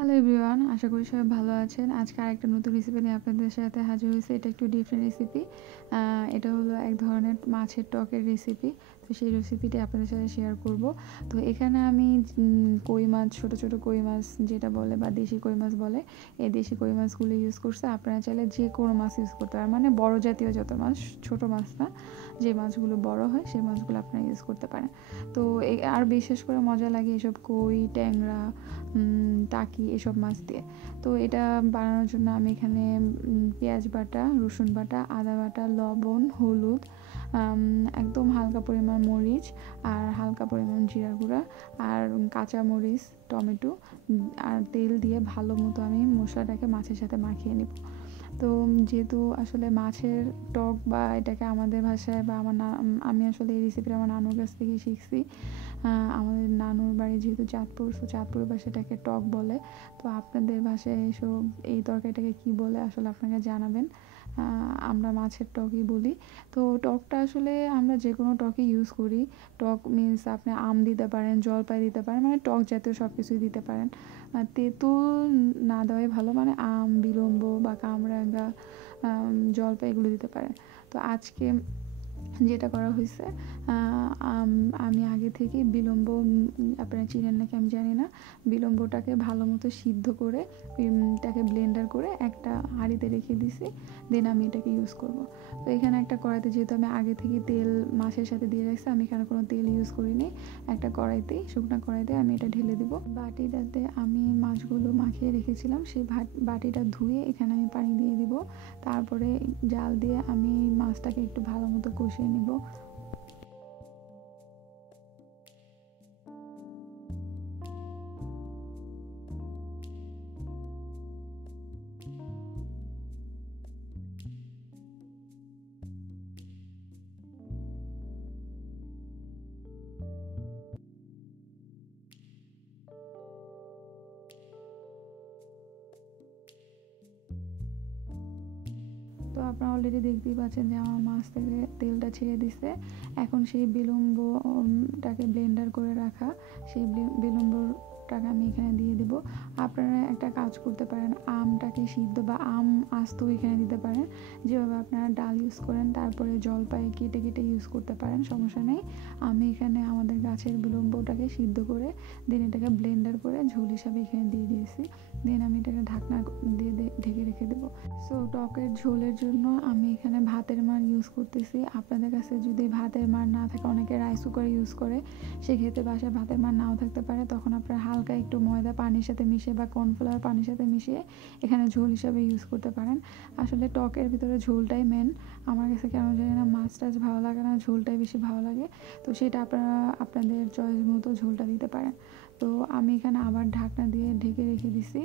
Hello everyone, আশা করি সবাই ভালো আছেন। আজকে আরেকটা নতুন রেসিপি নিয়ে আপনাদের সাথে হাজির হয়েছে। এটা একটু ডিফারেন্ট রেসিপি। এটা হলো এক ধরনের মাছের টকের রেসিপি। তো সেই রেসিপিটি আপনাদের সাথে শেয়ার করব। তো এখানে আমি কই মাছ, ছোট ছোট কই মাছ যেটা বলে বা দেশি কই মাছ বলে, এই দেশি কই মাছগুলো ইউজ করছে। আপনারা চাইলে যে কোনো মাছ ইউজ করতে পারেন, মানে বড় জাতীয় যত মাছ, ছোট মাছ না, যে মাছগুলো বড় হয় সেই মাছগুলো আপনারা ইউজ করতে পারেন। তো আর বিশেষ করে মজা লাগে এসব কই, ট্যাংরা, টাকি এসব মাছ দিয়ে। তো এটা বানানোর জন্য আমি এখানে পেঁয়াজ বাটা, রসুন বাটা, আদা বাটা, লবণ, হলুদ, একদম হালকা পরিমাণ মরিচ আর হালকা পরিমাণ জিরা গুঁড়া আর কাঁচা মরিচ, টমেটো আর তেল দিয়ে ভালো মতো আমি মশলাটাকে মাছের সাথে মাখিয়ে নিব। তো যেহেতু আসলে মাছের টক বা এটাকে আমাদের ভাষায় বা আমি আসলে এই রেসিপিটা আমার নানুর কাছ থেকেই শিখছি। আমাদের নানুর বাড়ি যেহেতু চাঁদপুর, তো চাঁদপুরের ভাষায় এটাকে টক বলে। তো আপনাদের ভাষায় এসব এই তরকারিটাকে কী বলে আসলে আপনাকে জানাবেন। আমরা মাছের টকই বলি। তো টকটা আসলে আমরা যে কোনো টকই ইউজ করি। টক মিন্স আপনি আম দিতে পারেন, জলপাই দিতে পারেন, মানে টক জাতীয় সব কিছুই দিতে পারেন। তেঁতুল না দেওয়াই ভালো, মানে আম, বিলম্ব বা কামরাঙ্গা, জলপাই এগুলো দিতে পারেন। তো আজকে যেটা করা হয়েছে, আমি আগে থেকে বিলম্ব, আপনারা চিনেন নাকি আমি জানি না, বিলম্বটাকে ভালো মতো সিদ্ধ করে এটাকে ব্লেন্ডার করে একটা হাঁড়িতে রেখে দিছি। দেন আমি এটাকে ইউজ করব। তো এখানে একটা কড়াইতে, যেহেতু আমি আগে থেকে তেল মাছের সাথে দিয়ে রাখছি, আমি এখানে কোনো তেল ইউজ করিনি। একটা কড়াইতেই, শুকনো কড়াইতে আমি এটা ঢেলে দিব। বাটিটাতে আমি মাছগুলো মাখিয়ে রেখেছিলাম, সেই বাটিটা ধুয়ে এখানে আমি পানি দিয়ে দিব। তারপরে জাল দিয়ে আমি মাছটাকে একটু ভালো মতো কষিয়ে নিব। তো আপনারা অলরেডি দেখতেই পাচ্ছেন যে আমার মাছ থেকে তেলটা ছেড়ে দিছে। এখন সেই বিলম্বটাকে ব্লেন্ডার করে রাখা, সেই বিলম্বটাকে আমি এখানে দিয়ে দিব। আপনারা একটা কাজ করতে পারেন, আমটাকে সিদ্ধ বা আম আস্ত এখানে দিতে পারেন। যেভাবে আপনারা ডাল ইউজ করেন, তারপরে জলপাই কেটে কেটে ইউজ করতে পারেন, সমস্যা নেই। আমি এখানে আমাদের গাছের বিলম্বটাকে সিদ্ধ করে দেন এটাকে ব্লেন্ডার করে ঝোল হিসাবে এখানে দিয়ে দিয়েছি। দেন আমি এটাকে ঢাকনা দিয়ে ঢেকে রেখে দেবো। সো টকের ঝোলের জন্য আমি এখানে ভাতের মাড় ইউজ করতেছি। আপনাদের কাছে যদি ভাতের মাড় না থাকে, অনেকে রাইস কুকার ইউজ করে, সেক্ষেত্রে বাসায় ভাতের মাড় নাও থাকতে পারে, তখন আপনারা হালকা একটু ময়দা পানির সাথে মিশিয়ে বা কর্নফ্লাওয়ার পানির সাথে মিশিয়ে এখানে ঝোল হিসাবে ইউজ করতে পারেন। আসলে টকের ভিতরে ঝোলটাই মেন। আমার কাছে কেন জানি না মাছ টাছ ভালো লাগে না, ঝোলটাই বেশি ভালো লাগে। তো সেটা আপনারা আপনাদের চয়েস মতো ঝোলটা দিতে পারেন। তো আমি এখানে আবার ঢাকনা দিয়ে ঢেকে রেখে দিছি।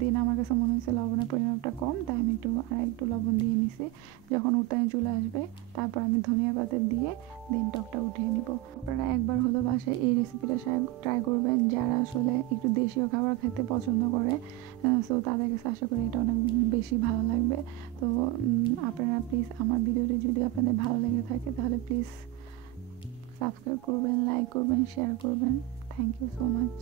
দেন আমার কাছে মনে হচ্ছে লবণের পরিমাণটা কম, তাই আমি একটু লবণ দিয়ে নিছি। যখন উঠানে চলে আসবে, তারপর আমি ধনিয়া পাতা দিয়ে দেন টকটা উঠিয়ে নিব। আপনারা একবার হলো বাসায় এই রেসিপিটা ট্রাই করবেন, যারা আসলে একটু দেশীয় খাবার খেতে পছন্দ করে। সো তাদের কাছে আশা করি এটা অনেক বেশি ভালো লাগবে। তো আপনারা প্লিজ আমার ভিডিওটি যদি আপনাদের ভালো লেগে থাকে, তাহলে প্লিজ সাবস্ক্রাইব করবেন, লাইক করবেন, শেয়ার করবেন। Thank you so much.